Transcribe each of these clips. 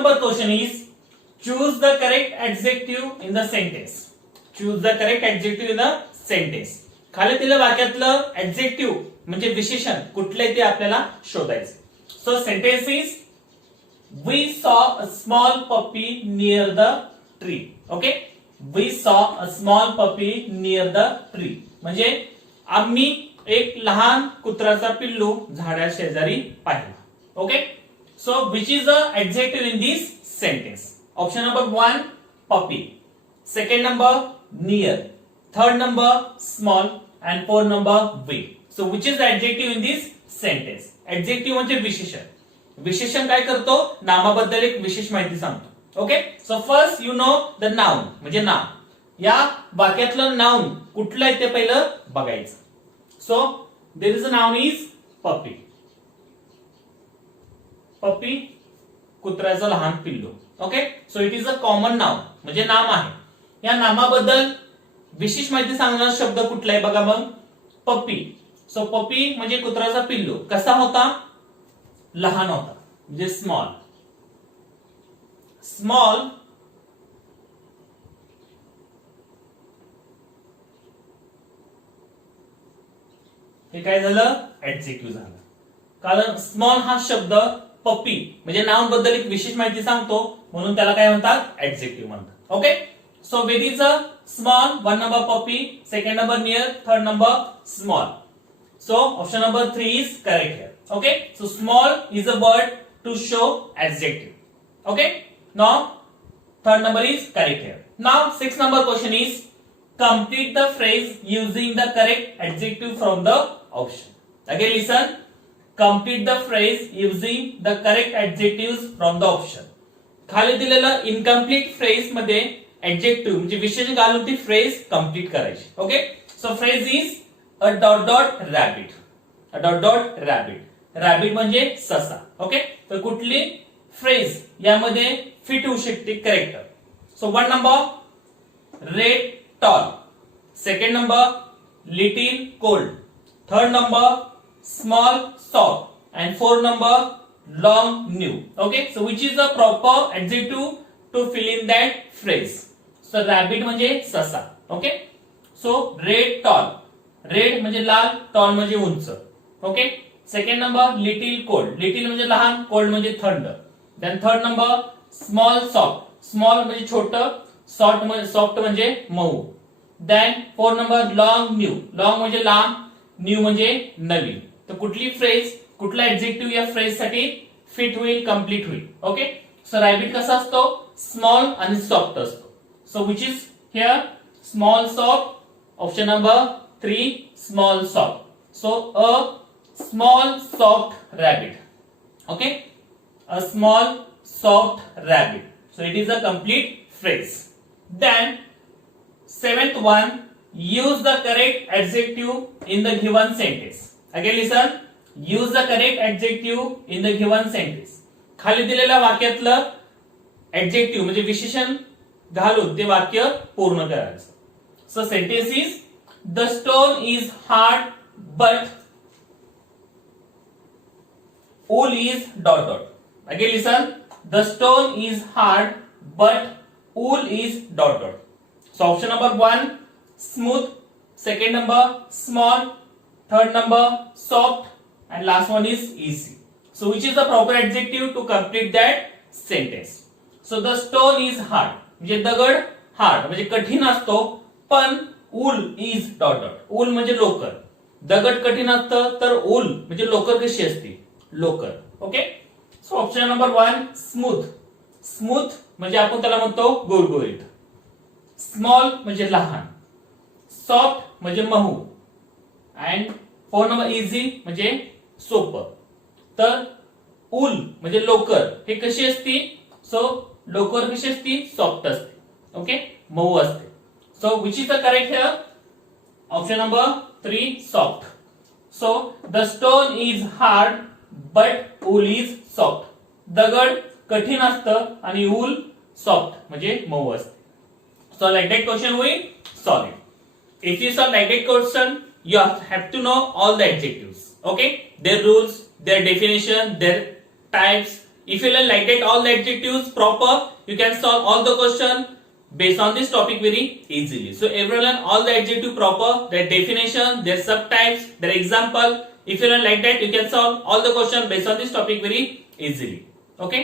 number question is choose the correct adjective in the sentence. Choose the correct adjective in the sentence. खाली दिलेल्या वाक्यातलं adjective म्हणजे विशेषण कुठले ते आपल्याला शोधायचे. So sentence is we saw a small puppy near the tree. Okay? We saw a small puppy near the tree. म्हणजे आम्ही एक लहान कुत्र्याचा पिल्लू झाडा शेजारी पाहिला. Okay? So which is the adjective in this sentence? Option number 1 puppy. Second number near. Third number small and fourth number we. So which is the adjective in this sentence? Adjective म्हणजे विशेषण. विशेषण काय करतो? नामाबद्दल एक विशेष माहिती सांगतो. Okay? So first you know the noun म्हणजे नाम. या वाक्यातलं नाउन कुठलं आहे ते पहिलं बघायचं. So there is a noun is puppy. Puppy कुत्र्याचं लहान पिल्लू. Okay? So it is a common noun म्हणजे नाम आहे. या नामाबद्दल विशेष माहिती सांगणारा शब्द कुठला आहे बघा मग. पप्पी. सो पप्पी म्हणजे कुत्र्याचा पिल्लू. कसा होता? लहान होता म्हणजे स्मॉल. स्मॉल हे काय झालं? ऍडजेक्टिव्ह झालं. कारण स्मॉल हा शब्द पप्पी म्हणजे नाउन बद्दल एक विशेष माहिती सांगतो म्हणून त्याला काय म्हणतात? ऍडजेक्टिव्ह म्हणतात. Okay? So with is a small, one number puppy, second number near, third number small. So option number 3 is correct here. Okay? So small is a word to show adjective. Okay? Now third number is correct here. Now sixth number question is complete the phrase using the correct adjective from the option. Again listen. Complete the phrase using the correct adjectives from the option. खाली दिलेला incomplete phrase मध्ये adjective म्हणजे विशेषण घालून ती phrase complete करायची. Okay? So phrase is a dot dot rabbit. A dot dot rabbit. Rabbit म्हणजे ससा. ओके? तर कुठली फ्रेज यामध्ये फिट होऊ शकते? Character. So one number red tall. Second number little cold. Third number small soft and fourth number long new. Okay? So which is the proper adjective to fill in that phrase. So rabbit म्हणजे ससा. Okay? So red tall. Red म्हणजे लाल, tall म्हणजे उंच. Okay? Second number little cold. Little म्हणजे लहान, cold म्हणजे थंड. Then third number small soft. Small म्हणजे छोट, सॉफ्ट म्हणजे मऊ. Then fourth number long new. Long म्हणजे लांब, न्यू म्हणजे नवीन. तर कुठली फ्रेज, कुठला ऍडजेक्टिव्ह या फ्रेज साठी फिट होईल, कंप्लीट होईल? ओके? सो रॅबिट कसा असतो? स्मॉल आणि सॉफ्ट असतो. So which is here? Small soft. Option number 3 small soft. So a small soft rabbit. Okay? A small soft rabbit. So it is a complete phrase. Then seventh one, use the correct adjective in the given sentence. Again listen. Use the correct adjective in the given sentence. खाली दिलेल्या वाक्यातलं adjective म्हणजे विशेषण घालून ते वाक्य पूर्ण करायचं. So sentence is the stone is hard but wool is dot dot. Again listen. The stone is hard but wool is dot dot. So option number 1 smooth, second number small, third number soft and last one is easy. So which is the proper adjective to complete that sentence? So the stone is hard. म्हणजे दगड hard म्हणजे कठीण असतो, पण ऊल is dot dot. ऊल म्हणजे लोकर. दगड कठीण असतं तर ऊल म्हणजे लोकर कशी असते? लोकर. Okay? So option number 1 smooth. Smooth म्हणजे आपण त्याला म्हणतो गुळगुळीत. स्मॉल म्हणजे लहान. सॉफ्ट म्हणजे मऊ. अँड फोर्थ नंबर इझी म्हणजे सोपं. तर ऊल म्हणजे लोकर हे कशी असती? सो लोकर कशी असती? सॉफ्ट असते. ओके? मऊ असते. So which is the correct here? Option number 3 soft. So the stone is hard but wool is soft. दगड कठीण असतं आणि ऊल सॉफ्ट म्हणजे मऊ असते. So like that question we solve it. If you solve like that question, you have to know all the adjectives. Okay? Their rules, their definition, their types, If you learn like that all the adjectives proper, you can solve all the question based on this topic very easily. So everyone learn all the adjective proper, their definition, their subtypes, their example. If you learn like that, you can solve all the question based on this topic very easily. Okay.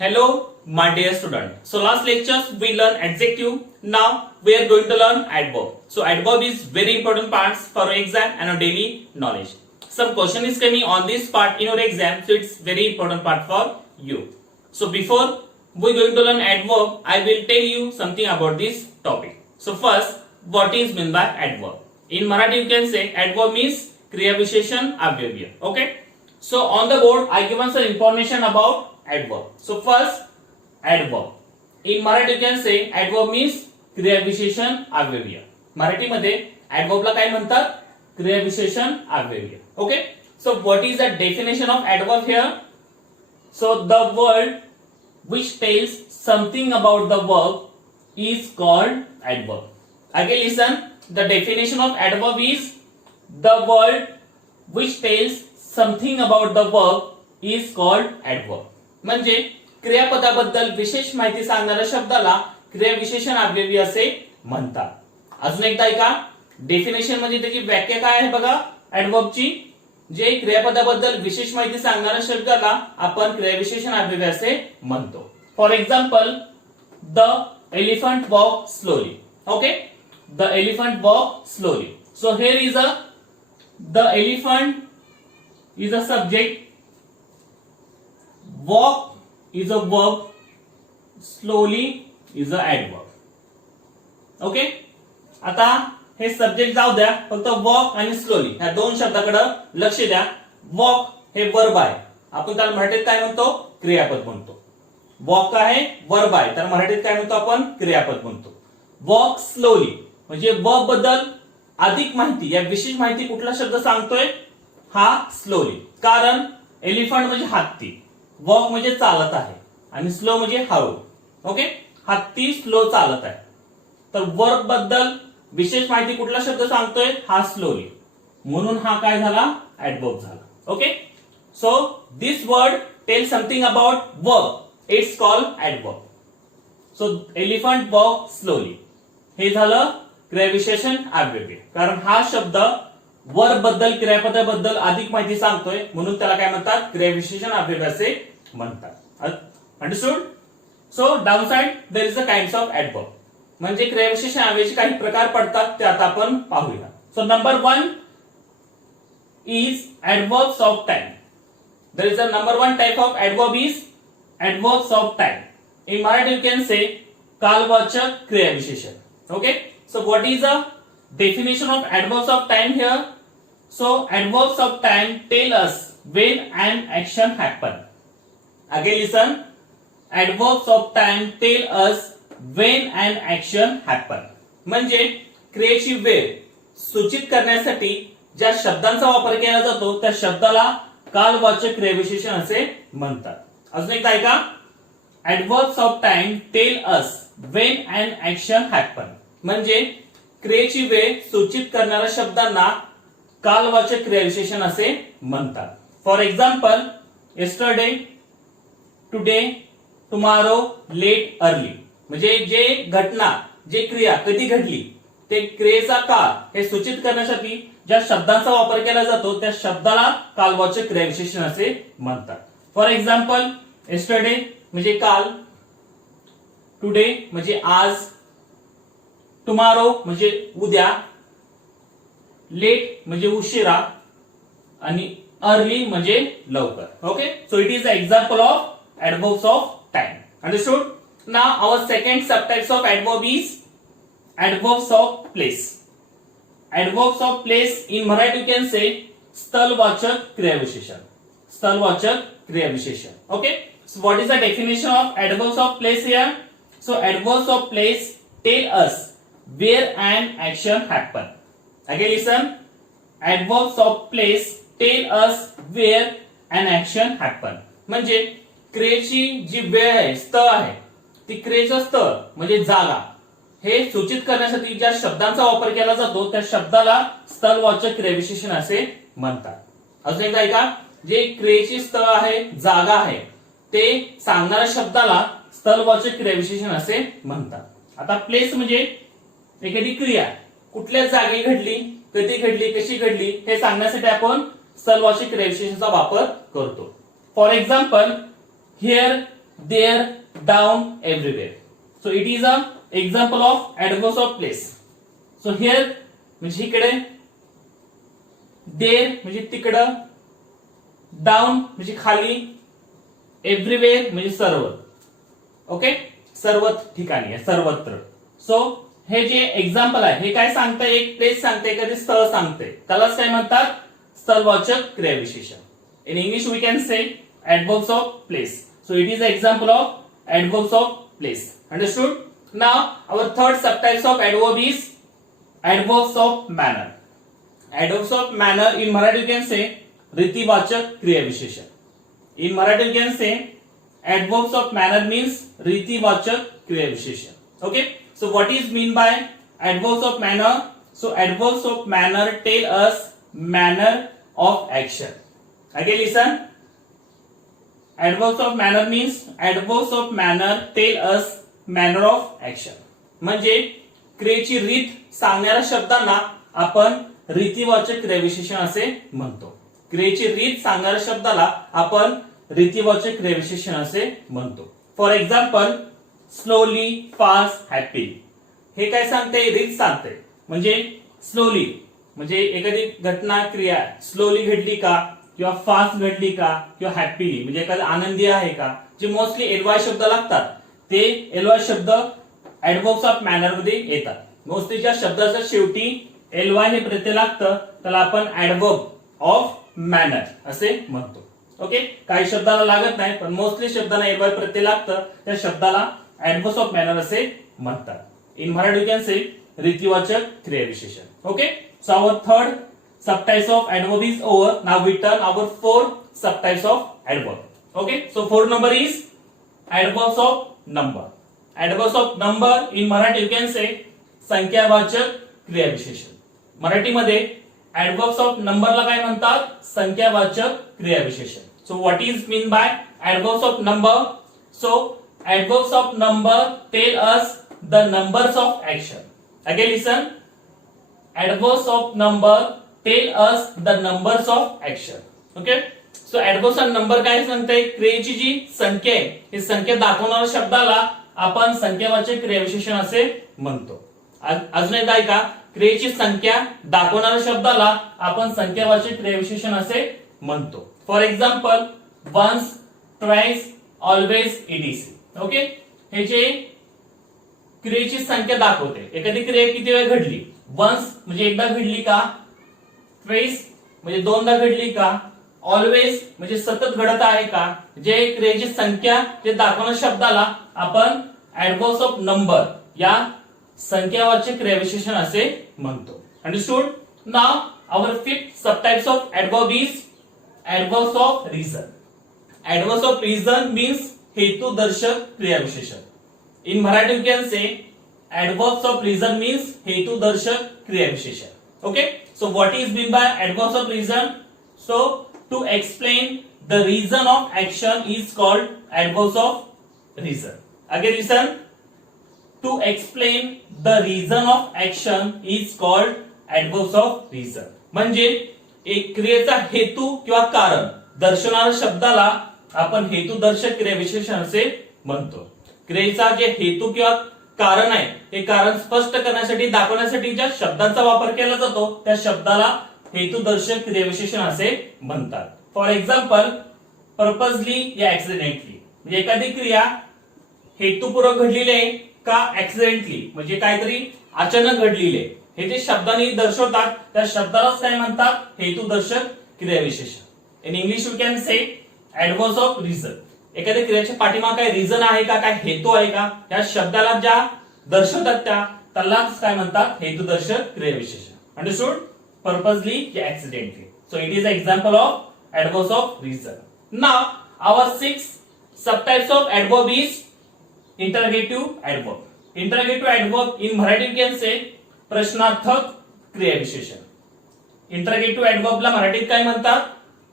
Hello my dear student. So last lectures we learn adjective. Now we are going to learn adverb. So adverb is very important parts for your exam and your daily knowledge. Some question is coming on this part in your exam, so it's very important part for you. So before we going to learn adverb, I will tell you something about this topic. So first, what is meant by adverb? In Marathi you can say adverb means kriya visheshan avyavya. Okay. So on the board I given some information about adverb. So first, adverb. In Marathi you can say adverb means क्रिया विशेषण अव्यय. मराठी मध्ये adverb ला काय म्हणतात? क्रिया विशेषण अव्यय. Okay. So what is the definition of adverb here? So the word which tells something about the verb is called adverb. Again listen, the definition of adverb is the word which tells something about the verb is called adverb. म्हणजे क्रियापदाबद्दल विशेष माहिती सांगणाऱ्या शब्दाला क्रिया विशेषण अव्ययी असे म्हणतात. अजून एकदा ऐका, डेफिनेशन म्हणजे त्याची व्याख्या काय आहे बघा ऍडवर्बची. जे क्रियापदाबद्दल विशेष माहिती सांगणाऱ्या शब्दाला आपण क्रिया विशेषण अव्ययी असे म्हणतो. For example, the elephant walk slowly. Okay, the elephant walk slowly. So here is a the elephant is a subject, walk is a verb, slowly is a adverb. Okay, आता हे सब्जेक्ट जाऊ द्या, फक्त वॉक आणि slowly ह्या दोन शब्दाकडे लक्ष द्या. वॉक हे वर्ब आहे, आपण त्याला मराठीत काय म्हणतो? क्रियापद म्हणतो. वॉक आहे वर्ब आहे, तर मराठीत काय म्हणतो आपण? क्रियापद म्हणतो. वॉक स्लोली म्हणजे वर्ब बद्दल अधिक माहिती, या विशेष माहिती कुठला शब्द सांगतोय? हा स्लोली. कारण एलिफंट म्हणजे हत्ती, वॉक म्हणजे चालत आहे आणि स्लो म्हणजे हळू. ओके, हत्ती स्लो चालत आहे, तर वर्ब बद्दल विशेष माहिती कुठला शब्द सांगतोय? हा स्लोली. म्हणून हा काय झाला? ऍडवर्ब झाला. Okay, so this word tell something about verb, it's called adverb. So elephant walk slowly हे झालं क्रियाविशेषण अव्यय. कारण हा शब्द वर्ब बद्दल, क्रियापदाबद्दल अधिक माहिती सांगतोय, म्हणून त्याला काय म्हणतात? क्रियाविशेषण अव्यय असे म्हणतात. Understood? So down side there is a kinds of adverb. म्हणजे क्रियाविशेषण अव्ययाचे काही प्रकार पडतात, ते आता आपण पाहूया. So number 1 is adverbs of time. There is a number 1 type of adverb is adverbs of time. In Marathi you can say कालवाचक क्रियाविशेषण. Okay, so what is a definition of adverbs of time here? So adverbs of time tell us when an action happen. Again listen, adverbs of time tell us when an action happen. म्हणजे क्रियेची वेळ सूचित करण्यासाठी ज्या शब्दांचा वापर केला जातो त्या शब्दाला कालवाचक क्रियाविशेषण असे म्हणतात. अजून एकदा ऐका, adverbs of time tell us when an action happen. म्हणजे क्रियेची वेळ सूचित करणाऱ्या शब्दांना कालवाचक क्रियाविशेषण असे म्हणतात. For example, yesterday, today, tomorrow, late, early. म्हणजे जे घटना, जे क्रिया कधी घडली, ते क्रियेचा काळ हे सूचित करण्यासाठी ज्या शब्दांचा वापर केला जातो त्या शब्दाला कालवाचक क्रियाविशेषण असे म्हणतात. फॉर एक्झाम्पल, येस्टरडे म्हणजे काल, टुडे म्हणजे आज, टुमारो म्हणजे उद्या, लेट म्हणजे उशिरा आणि अर्ली म्हणजे लवकर. Okay, so it is a example of adverbs of time. Understood? Now our second subtypes of adverb is adverbs of place. Adverbs of place in Marathi you can say स्थलवाचक क्रियाविशेषण. स्थलवाचक क्रियाविशेषण. Okay, so what is the definition of adverbs of place here? So adverbs of place tell us where an action happen. Again listen, adverbs of place tell us where an action happen. म्हणजे क्रियेची जी वेळ आहे, स्थळ आहे, ती क्रियेचं स्थळ म्हणजे जागा हे सूचित करण्यासाठी ज्या शब्दांचा वापर केला जातो त्या शब्दाला स्थलवाचक क्रियाविशेषण असे म्हणतात. अजून एकदा ऐका, जे क्रियेची स्थळ आहे, जागा आहे, ते सांगणाऱ्या शब्दाला स्थलवाचक क्रियाविशेषण असे म्हणतात. आता प्लेस म्हणजे एखादी क्रिया कुठल्या जागी घडली, कधी घडली, कशी घडली हे सांगण्यासाठी आपण स्थलवाचक क्रियाविशेषणाचा वापर करतो. For example, here, there, down, everywhere. So it is a example of adverbs of place. So here म्हणजे इकडे, देअर म्हणजे तिकडं, डाऊन म्हणजे खाली, एव्हरीवेअर म्हणजे सर्व. ओके, सर्व ठिकाणी आहे, सर्वत्र. सो हे जे एक्झाम्पल आहे हे काय सांगते, एक प्लेस सांगते, एखादी स्थळ सांगते, त्यालाच काय म्हणतात, स्थलवाचक क्रियाविशेषण. In English we can say adverbs of place. So it is an example of adverbs of place. Understood? Now our third subtypes of adverb is adverbs of manner. Adverbs of manner in Marathi you can say रीतिवाचक क्रियाविशेषण. In Marathi you can say adverbs of manner means रीतिवाचक क्रियाविशेषण. Okay? So what is mean by adverbs of manner? So adverbs of manner tell us manner of action. Again listen. Adverbs of manner means adverbs of manner tell us manner of action. म्हणजे क्रियेची रीत सांगणाऱ्या शब्दांना आपण रीतिवाचक क्रियाविशेषण असे म्हणतो. क्रियेची रीत सांगणाऱ्या शब्दाला आपण रीतिवाचक क्रियाविशेषण असे म्हणतो. For example, slowly, fast, happy. हे काय सांगते, रीत सांगते. म्हणजे स्लोली म्हणजे एखादी घटना, क्रिया स्लोली घडली का, किंवा फास्ट घडली का, किंवा हॅपीली म्हणजे एखादा आनंदी आहे का. जे मोस्टली एलवाय शब्द लागतात ते एलवाय शब्द ऍडव्हर्ब्स ऑफ मॅनर मध्ये येतात. मोस्टली ज्या शब्दाच्या शेवटी एलवाय हे प्रत्यय लागतं त्याला आपण ऍडव्हर्ब ऑफ मॅनर असे म्हणतो. ओके, काही शब्दाला लागत नाही पण मोस्टली शब्दाला एलवाय प्रत्यय लागतं, त्या शब्दाला ऍडव्हर्ब्स ऑफ मॅनर असे म्हणतात. In Marathi you can say रीतिवाचक क्रियाविशेषण. Okay, so our third subtypes of adverb is over. Now we turn our four subtypes of adverb. Okay, so fourth number is adverbs of number. Adverbs of number in Marathi you can say संख्यावाचक क्रियाविशेषण. मराठीमध्ये adverbs of number ला काय म्हणतात, संख्यावाचक क्रियाविशेषण. So what is mean by adverbs of number? So adverbs of number tell us the numbers of action. Again listen. Adverbs of number tell us the numbers of action. Okay, so adverbs of number काय सांगते, क्रियेची जी संख्या आहे ही संख्या दाखवणाऱ्या शब्दाला आपण संख्यावाचक क्रियाविशेषण असे म्हणतो. अजून एकदा ऐका, क्रियेची संख्या दाखवणाऱ्या शब्दाला आपण संख्यावाचक क्रियाविशेषण असे म्हणतो. For example, once, twice, always, etc. Okay, हे जे क्रियेची संख्या दाखवते, एखादी क्रिया किती वेळ घडली, वन्स म्हणजे एकदा घडली का, ट्वाइस म्हणजे दोनदा घडली का, ऑलवेज म्हणजे सतत घडत आहे का. जे क्रियेची संख्या जे दाखवणाऱ्या शब्दाला आपण ऍडवर्ब्स ऑफ नंबर या संख्यावाचक क्रियाविशेषण असे म्हणतो. Understood? Now our fifth subtypes of adverb is adverbs of reason. Adverbs of reason means हेतुदर्शक क्रियाविशेषण. In Marathi you can say adverbs of reason means हेतुदर्शक क्रियाविशेषण. Okay, so what is meant by adverbs of reason? So to explain the reason of action is called adverbs of reason. Again listen, to explain the reason of action is called adverbs of reason. म्हणजे एक क्रियेचा हेतू किंवा कारण दर्शवणाऱ्या शब्दाला आपण हेतुदर्शक क्रियाविशेषण असे म्हणतो. क्रियेचा जे हेतू किंवा कारण आहे हे कारण स्पष्ट करण्यासाठी, दाखवण्यासाठी ज्या शब्दांचा वापर केला जातो त्या शब्दाला हेतुदर्शक क्रियाविशेषण असे म्हणतात. फॉर एक्झाम्पल, पर्पजली या ऍक्सिडेंटली म्हणजे एखादी क्रिया हेतुपूर्वक घडलेली आहे का ऍक्सिडेंटली म्हणजे काहीतरी अचानक घडलेली आहे, हे जे शब्दांनी दर्शवतात त्या शब्दालाच काय म्हणतात, हेतुदर्शक क्रियाविशेषण. In English you can say adverbs of reason. एखाद्या क्रियेच्या पाठीमागे काय रिझन आहे का, काय हेतू आहे का, या शब्दाला ज्या दर्शवतात त्यालाच काय म्हणतात, हेतुदर्शक क्रियाविशेषण. अंडरस्टूड? पर्पजली या accidentally. So it is a example of adverbs of reason. Now our sixth subtypes of adverb is interrogative adverb. Interrogative adverb in Marathi you can say प्रश्नार्थक क्रियाविशेषण. इंटरगेटिव्ह ऍडवर्बला मराठीत काय म्हणतात,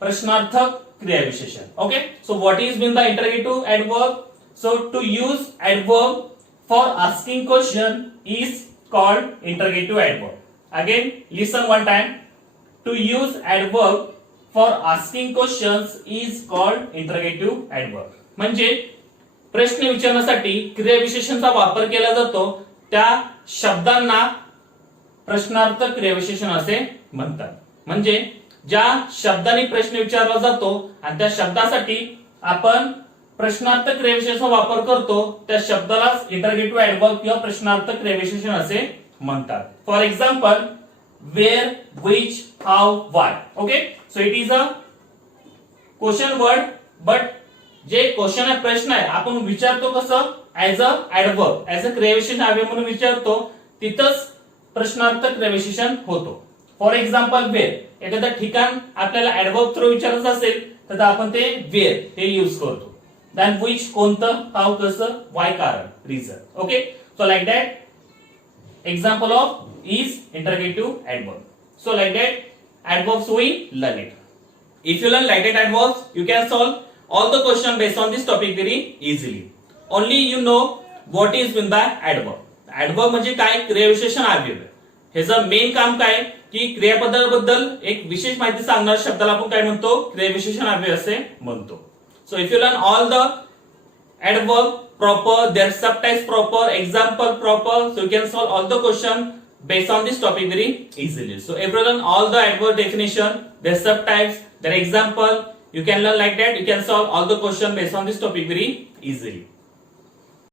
प्रश्नार्थक क्रियाविशेषण. Okay, so what is mean by interrogative adverb? So to use adverb for asking question is called interrogative adverb. Again, listen one time. To use adverb for asking questions is called interrogative adverb. म्हणजे प्रश्न विचारण्यासाठी क्रियाविशेषणाचा वापर केला जातो त्या शब्दांना प्रश्नार्थक क्रियाविशेषण असे म्हणतात. म्हणजे ज्या शब्दाने प्रश्न विचारला जातो आणि त्या शब्दासाठी आपण प्रश्नार्थक क्रियाविशेषणाचा वापर करतो त्या शब्दालाच इंटररोगेटिव्ह ऍडवर्ब किंवा प्रश्नार्थक क्रियाविशेषण असे म्हणतात. For example, where, which, how, why. Okay, so it is a question word, but जे क्वेश्चन आहे, प्रश्न आहे, आपण विचारतो कसं, as a adverb, as a क्रियाविशेषण आहे म्हणून विचारतो, तिथंच प्रश्नार्थक क्रियाविशेषण होतो. फॉर एक्झाम्पल, वेअर, एखादं ठिकाण आपल्याला ऍडवर्ब थ्रू विचारायचं असेल तर आपण ते वेअर हे यूज करतो. देन विच, कोणतं, हाऊ, कसं, व्हाय, कारण, reason. Okay, so like that example of is interrogative adverb. So like that adverbs we learn it. If you learn like that adverbs, you can solve all the question based on this topic very easily. Only you know what is meant by adverb. Adverb म्हणजे काय, क्रियाविशेषण अवयव. ह्याचं main काम काय की क्रियापदाबद्दल एक विशेष माहिती सांगणाऱ्या शब्दाला आपण काय म्हणतो, क्रियाविशेषण अवयव असे म्हणतो. So if you learn all the adverb proper, their subtypes proper, example proper, so you can solve all the question based on this topic very easily. So everyone, all the adverb definition, their subtypes, their example, you can learn like that. You can solve all the question based on this topic very easily.